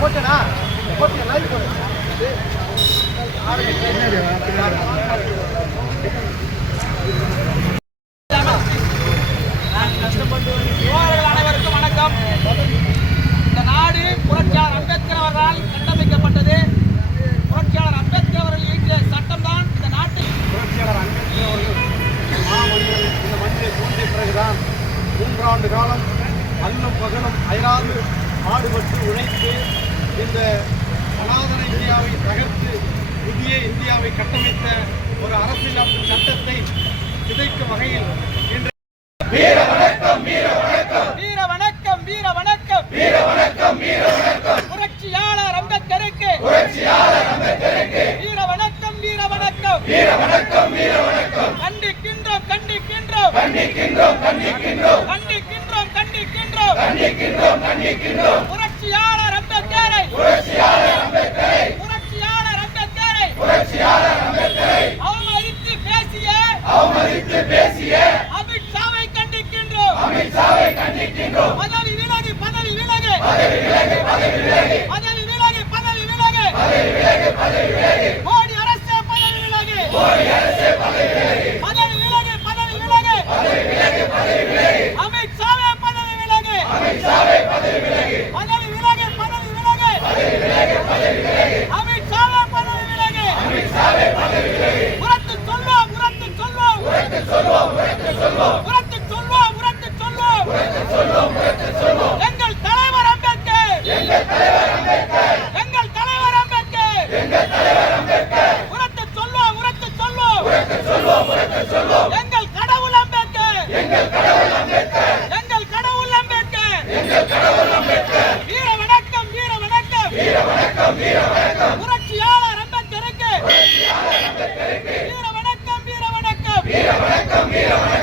போட்டேனா போட்டு லைவ் போடு அனைவருக்கும் வணக்கம். இந்த நாடு புரட்சியாளர் அம்பேத்கர் அவர்களால் கட்டமைக்கப்பட்டது. புரட்சியாளர் அம்பேத்கர் அவர்கள் இயற்றிய சட்டம் தான் இந்த நாட்டில் புரட்சியாளர் அம்பேத்கர் அவர்கள் மாமனிதர் இந்த மண்ணில் தோன்றிய பிறகுதான் 3 ஆண்டு காலம் அல்லும் பகலும் அயராது பாடுபட்டு உழைத்து இந்த சனாதன இந்தியாவை தகர்த்து புதிய இந்தியாவை கட்டமைத்த ஒரு அரசியலமைப்பு சட்டத்தை சிதைக்கும் வகையில் இன்று வீர வணக்கம் வீர வணக்கம் வீர வணக்கம் வீர வணக்கம் வீர வணக்கம் வீர வணக்கம் புரட்சியாளர் அம்பேத்கருக்கு வீர வணக்கம் வீர வணக்கம் வீர வணக்கம் வீர வணக்கம் கண்டிக்கின்றோம் கண்டிக்கின்றோம் கண்டிக்கின்றோம் கண்டிக்கின்றோம் கண்டிக்கின்றோம் கண்டிக்கின்றோம் கண்டிக்கின்றோம் கண்டிக்கின்றோம் புரட்சியாளர் அம்பேத்கரை புரட்சியாளர் அம்பேத்கரை புரட்சியாளர் அம்பேத்கரை புரட்சியாளர் அம்பேத்கரை அவமதித்து பேசிய அமித்ஷாவை கண்டிக்கின்றோம் அமித்ஷாவை கண்டிக்கின்றோம் பதவி விலகு பதவி விலகு பதவி விலகு பதவி விலகு பதவி விலகு பதவி விலகு பதவி விலகு பதவி விலகு மோடி அரசே பதவி விலகு மோடி அரசே பதவி விலகு பதவி விலகு பதவி விலகு பதவி விலகு பதவி விலகு அமித்ஷாவே பதவி விலகு அமித்ஷாவே பதவி விலகு பதவி விலகு பதவி விலகு பதவி விலகு பதவி விலகு அமித்ஷாவே பதவி விலகு அமித்ஷாவே பதவி விலகு உரத்து சொல்வோம் உரத்து சொல்வோம் உரத்து சொல்வோம் உரத்து சொல்வோம் உரத்து சொல்வோம் உரத்து சொல்வோம் உரத்து சொல்வோம் உரத்து சொல்வோம் எங்கள் தலைவர் அம்பேத்கர் எங்கள் தலைவர் அம்பேத்கர் எங்கள் தலைவர் அம்பேத்கர் எங்கள் தலைவர் அம்பேத்கர் உரத்து சொல்வோம் உரத்து சொல்வோம் உரத்து சொல்வோம் உரத்து சொல்வோம் எங்கள் கடவுள் அம்பேத்கர் எங்கள் கடவுள் அம்பேத்கர் எங்கள் கடவுள் அம்பேத்கர் எங்கள் கடவுள் அம்பேத்கர் வீர வணக்கம் வீர வணக்கம் வீர வணக்கம் வீர வணக்கம் புரட்சியாளர் அம்பேத்கருக்கு புரட்சியாளர் அம்பேத்கருக்கு வீர வணக்கம் வீர வணக்கம் வீர வணக்கம் வீர வணக்கம்